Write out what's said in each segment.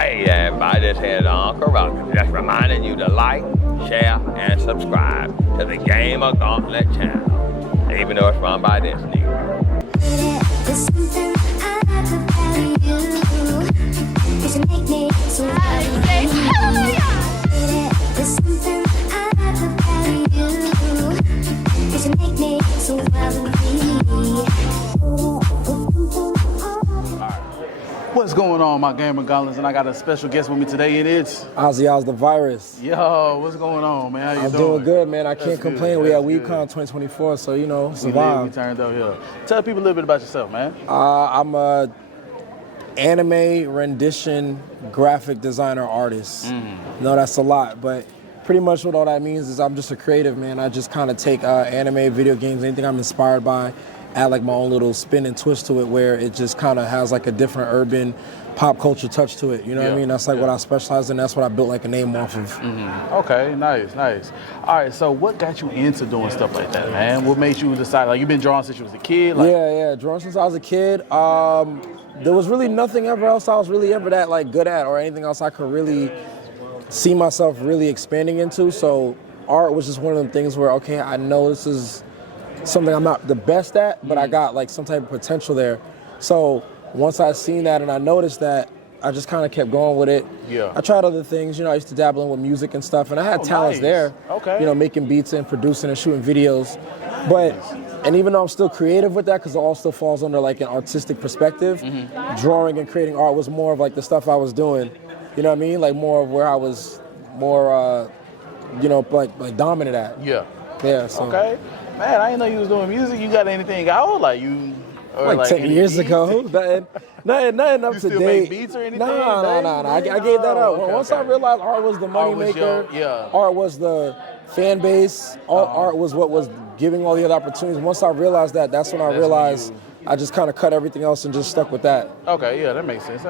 Hey everybody, this is Uncle Roger. Just reminding you to like, share, and subscribe to the GamerGauntlet channel, even though it's run by this nigga. What's going on, my GamerGauntlets? And I got a special guest with me today, and it's Ozzyoz, the virus. Yo, what's going on, man? How you I'm doing good, man. I can't complain. We at WeCon 2024, so you know, survive. We turned up here. Tell people a little bit about yourself, man. I'm a anime rendition graphic designer artist. No, that's a lot, but pretty much what all that means is I'm just a creative, man. I just kind of take anime, video games, anything I'm inspired by, add like my own little spin and twist to it, where it just kind of has like a different urban pop culture touch to it. You know what I mean? That's like what I specialize in. That's what I built like a name off of. Okay, nice. All right, so what got you into doing stuff like that, man? What made you decide? Like, you've been drawing since you was a kid? Like, yeah, drawing since I was a kid. There was really nothing ever else I was really ever that like good at, or anything else I could really see myself really expanding into. So art was just one of them things where, okay, I know this is something I'm not the best at, but I got like some type of potential there. So once I seen that and I noticed that, I just kind of kept going with it. Yeah. I tried other things, you know, I used to dabble in with music and stuff, and I had talents there. Okay. You know, making beats and producing and shooting videos. But, and even though I'm still creative with that, because it all still falls under like an artistic perspective, drawing and creating art was more of like the stuff I was doing, you know what I mean? Like more of where I was more, you know, like dominant at. Yeah. Yeah, so. Okay. Man, I didn't know you was doing music. You got anything out? Like you... Like 10 years ago. Nothing up you to still date. make beats or anything? No. I gave that up. Once I realized art was the money maker, art was the fan base, art was what was giving all the other opportunities. Once I realized that, that's when I realized I just kind of cut everything else and just stuck with that. Okay, yeah, that makes sense.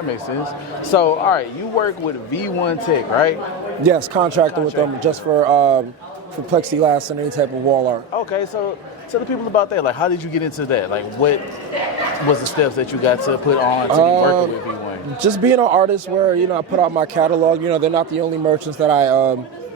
So, all right, you work with V1 Tech, right? Yes, contracted with them just for plexiglass and any type of wall art. Okay, so tell the people about that. Like, how did you get into that? Like, what was the steps that you got to put on to be working with V1? Just being an artist where, you know, I put out my catalog. You know, they're not the only merchants that I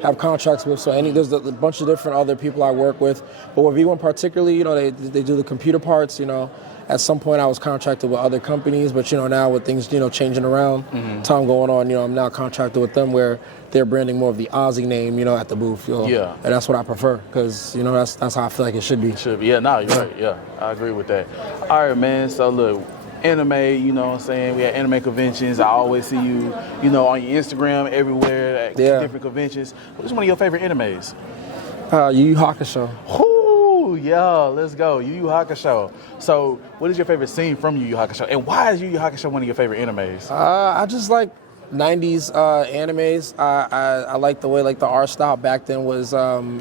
have contracts with. So there's a bunch of different other people I work with. But with V1 particularly, you know, they do the computer parts, you know. At some point, I was contracted with other companies, but you know now with things changing around, time going on, you know I'm now contracted with them where they're branding more of the Ozzy name, you know, at the booth. You know? Yeah. And that's what I prefer because you know that's how I feel like it should be. Yeah, no, you're right. Yeah, I agree with that. All right, man. So look, anime, you know what I'm saying? We had anime conventions. I always see you, you know, on your Instagram everywhere at different conventions. What's one of your favorite animes? Yu Yu Hakusho. Yeah, let's go. Yu Yu Hakusho. So, what is your favorite scene from Yu Yu Hakusho? And why is Yu Yu Hakusho one of your favorite animes? I just like 90s animes. I like the way like the art style back then was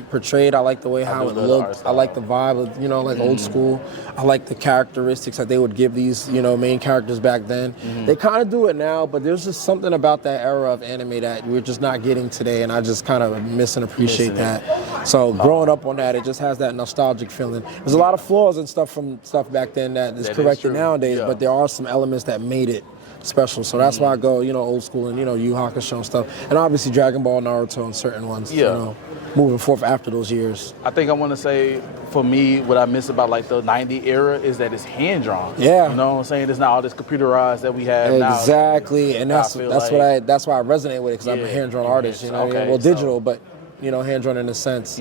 portrayed. I like the way how it looked. I like the vibe of, you know, like old school. I like the characteristics that they would give these, you know, main characters back then. They kind of do it now, but there's just something about that era of anime that we're just not getting today, and I just kind of miss and appreciate that. So growing up on that, it just has that nostalgic feeling. There's a lot of flaws and stuff from stuff back then that is corrected nowadays, but there are some elements that made it special. So that's why I go, you know, old school and, you know, Yu Yu Hakusho and stuff. And obviously Dragon Ball, Naruto, and certain ones, you know, moving forth after those years. I think I want to say, for me, what I miss about like the 90 era is that it's hand-drawn. Yeah. You know what I'm saying? It's not all this computerized that we have now. Exactly. And that's why I resonate with it, because I'm a hand-drawn artist, you know. Well, digital, but, you know, hand-drawn in a sense.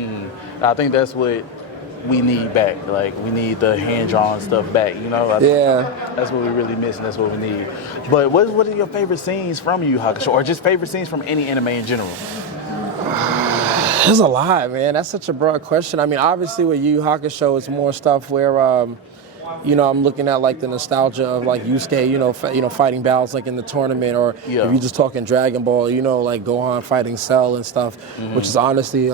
I think that's what we need back. Like, we need the hand-drawn stuff back, you know? That's what we really miss, and that's what we need. But what are your favorite scenes from Yu Yu Hakusho, or just favorite scenes from any anime in general? There's a lot, man. That's such a broad question. I mean, obviously with Yu Yu Hakusho, it's more stuff where, you know, I'm looking at like the nostalgia of like Yusuke, you know, fighting battles like in the tournament, or if you're just talking Dragon Ball, you know, like Gohan fighting Cell and stuff, which is honestly,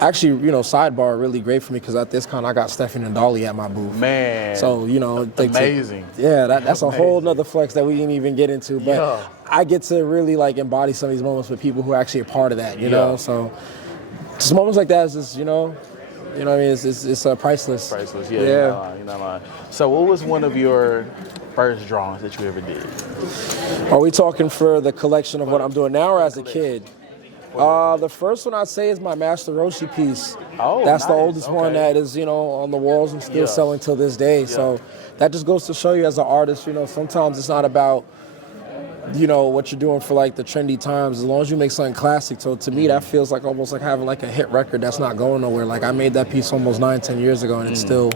actually, you know, sidebar really great for me because at this con I got Stefan and Dolly at my booth. Man. So, you know, amazing. That's a whole nother flex that we didn't even get into, but I get to really like embody some of these moments with people who are actually a part of that, you know, so just moments like that is just, you know what I mean? It's priceless. Priceless, yeah. You're not lying. So what was one of your first drawings that you ever did? Are we talking for the collection of what I'm doing now or as a kid? The first one I'd say is my Master Roshi piece. Oh, that's nice. the oldest one that is, on the walls and still selling till this day. Yeah. So that just goes to show you as an artist, sometimes it's not about, what you're doing for like the trendy times, as long as you make something classic. So to me, that feels like almost like having like a hit record that's not going nowhere. Like I made that piece almost 9-10 years ago and it's still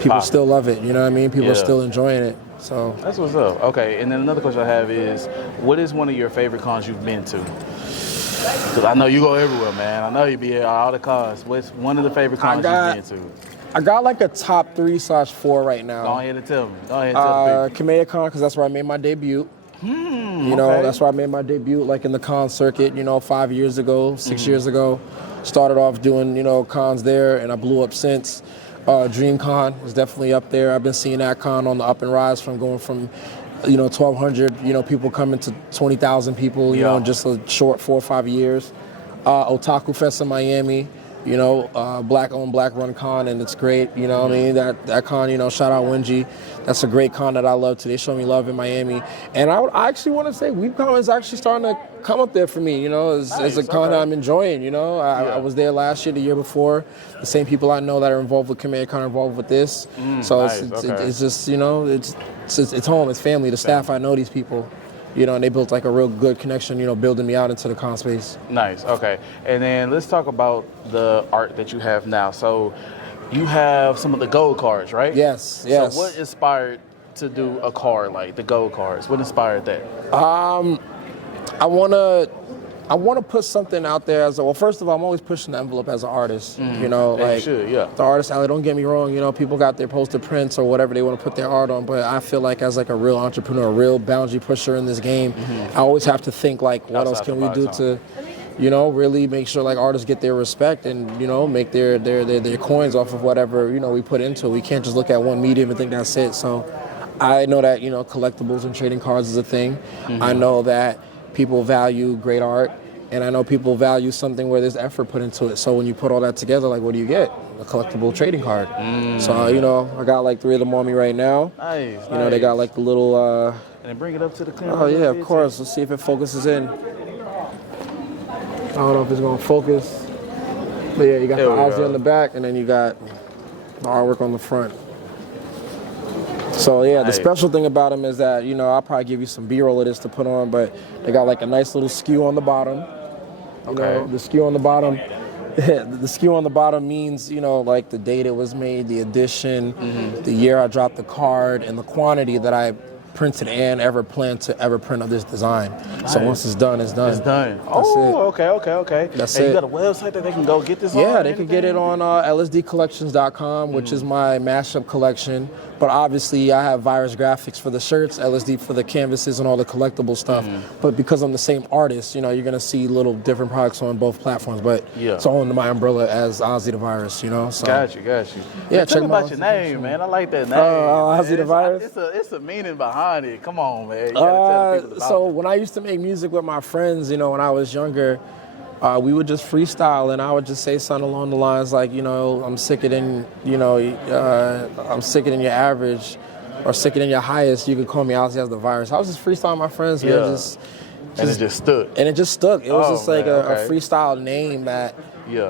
people still love it. You know what I mean? People are still enjoying it. So that's what's up. Okay, and then another question I have is, what is one of your favorite cons you've been to? Because I know you go everywhere, man. I know you be at all the cons. What's one of the favorite cons you've been to? I got like a top 3/4 right now. Go ahead and tell me. Go ahead and tell the people. Kamea because that's where I made my debut. That's where I made my debut, like in the con circuit, 5 years ago, 6 years ago. Started off doing, cons there, and I blew up since. DreamCon is definitely up there. I've been seeing that con on the up and rise from going from 1,200, people coming to 20,000 people, in just a short 4 or 5 years. Otaku Fest in Miami, black owned, black run con, and it's great. I mean, that con, shout out Wenji. That's a great con that I love too. They show me love in Miami. And I actually want to say WeebCon is actually starting to come up there for me, as a con that I'm enjoying, I was there last year, the year before. The same people I know that are involved with Kamea Con are involved with this. So it's just, it's home, it's family. The staff, I know these people. And they built like a real good connection, building me out into the con space. Nice, okay. And then let's talk about the art that you have now. So you have some of the gold cards, right? Yes. So what inspired to do a card like the gold cards? What inspired that? I want to put something out there first of all, I'm always pushing the envelope as an artist, the artist alley, don't get me wrong, people got their posted prints or whatever they want to put their art on, but I feel like as like a real entrepreneur, a real boundary pusher in this game, I always have to think like, what else can we do to, really make sure like artists get their respect and, make their coins off of whatever, we put into it. We can't just look at one medium and think that's it. So I know that, collectibles and trading cards is a thing. I know that people value great art, and I know people value something where there's effort put into it. So when you put all that together, like, what do you get? A collectible trading card. So, I got like 3 of them on me right now. Nice. They got like the little... And then bring it up to the camera. Oh, yeah, of course. Let's see if it focuses in. I don't know if it's going to focus. But yeah, you got the Ozzyoz on the back, and then you got the artwork on the front. So yeah, the special thing about them is that, I'll probably give you some B-roll of this to put on, but they got like a nice little skew on the bottom. The skew on the bottom. The skew on the bottom means, like the date it was made, the edition, the year I dropped the card, and the quantity that I printed and ever planned to ever print of this design. Nice. So once it's done, it's done. It's done. Okay. That's it. You got a website that they can go get this on? Yeah, they can get it on lsdcollections.com, which is my mashup collection. But obviously, I have Virus graphics for the shirts, LSD for the canvases and all the collectible stuff. But because I'm the same artist, you're going to see little different products on both platforms. But it's all under my umbrella as Ozzy the Virus, So. Got you. Yeah, tell me about your name, man. I like that name. Ozzy the Virus? It's a meaning behind it. Come on, man. You gotta tell people about it. When I used to make music with my friends, when I was younger, we would just freestyle, and I would just say something along the lines like, I'm sicker than, I'm sicker than your average, or sicker than your highest. You could call me Ozzyoz the Virus. I was just freestyling my friends, man. And it just stuck. It was just like a freestyle name that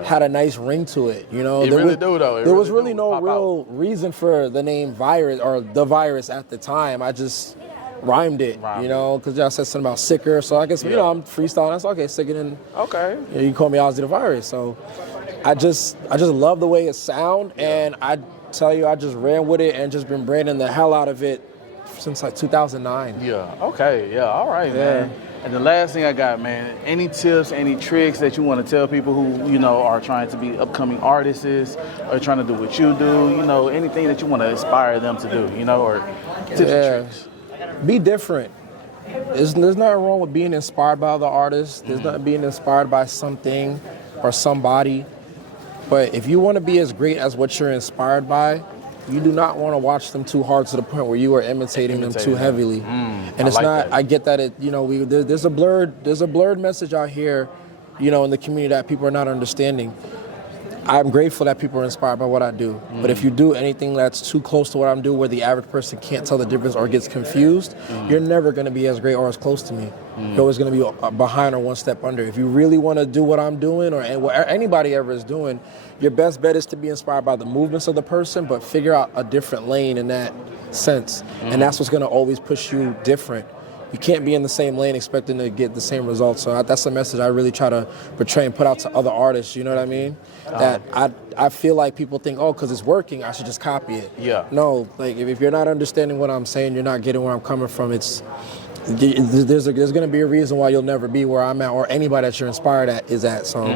had a nice ring to it. It really do, though. There was really no real reason for the name Virus or the Virus at the time. I just rhymed it, because y'all said something about sicker. So I guess, I'm freestyling. That's okay, sicker than... Okay. You call me Ozzy the Virus. So I just love the way it sound, and I tell you, I just ran with it and just been branding the hell out of it since like 2009. Yeah, okay, all right, man. And the last thing I got, man, any tips, any tricks that you want to tell people who, are trying to be upcoming artists or trying to do what you do, anything that you want to inspire them to do, or tips and tricks? Be different. There's nothing wrong with being inspired by other artists. There's nothing being inspired by something or somebody. But if you want to be as great as what you're inspired by, you do not want to watch them too hard to the point where you are imitating them too heavily. And it's not. I get that. There's a blurred message out here, in the community that people are not understanding. I'm grateful that people are inspired by what I do. But if you do anything that's too close to what I'm doing where the average person can't tell the difference or gets confused, you're never going to be as great or as close to me. You're always going to be behind or one step under. If you really want to do what I'm doing or what anybody ever is doing, your best bet is to be inspired by the movements of the person, but figure out a different lane in that sense. And that's what's going to always push you different. You can't be in the same lane expecting to get the same results. So that's a message I really try to portray and put out to other artists, you know what I mean? That I feel like people think, oh, because it's working, I should just copy it. Yeah. No, like if you're not understanding what I'm saying, you're not getting where I'm coming from, there's going to be a reason why you'll never be where I'm at or anybody that you're inspired at is at. So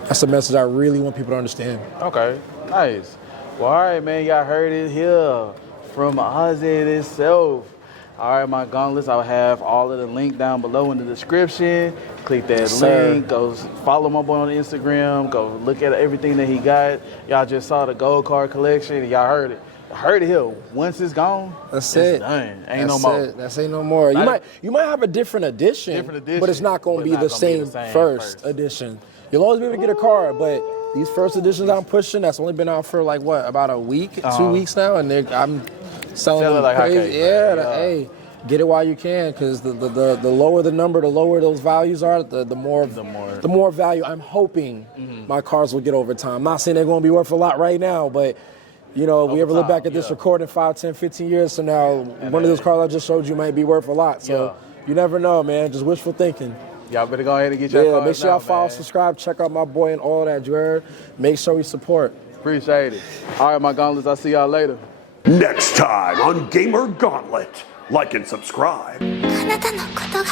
that's a message I really want people to understand. Okay, nice. Well, all right, man, y'all heard it here from Ozzyoz itself. All right, my gauntlets, I'll have all of the link down below in the description. Click that link, go follow my boy on Instagram, go look at everything that he got. Y'all just saw the gold card collection, y'all heard it. Heard it here. Once it's gone, it's done. Ain't no more. That's ain't no more. You might have a different edition, but it's not going to be the same first edition. You'll always be able to get a card, but these first editions I'm pushing, that's only been out for like what, about a week, 2 weeks now, and I'm selling them like crazy. Hey, get it while you can, because the lower the number, the lower those values are, the more value I'm hoping my cards will get over time. I'm not saying they're going to be worth a lot right now, but you know, if we ever look back at this recording 5, 10, 15 years from now, one of those cards I just showed you might be worth a lot. So you never know, man. Just wishful thinking. Y'all better go ahead and get your cards. Make sure y'all follow, subscribe, check out my boy and all that, you heard? Make sure we support. Appreciate it. All right, my gauntlets, I'll see y'all later. Next time on Gamer Gauntlet. Like and subscribe. あなたのことが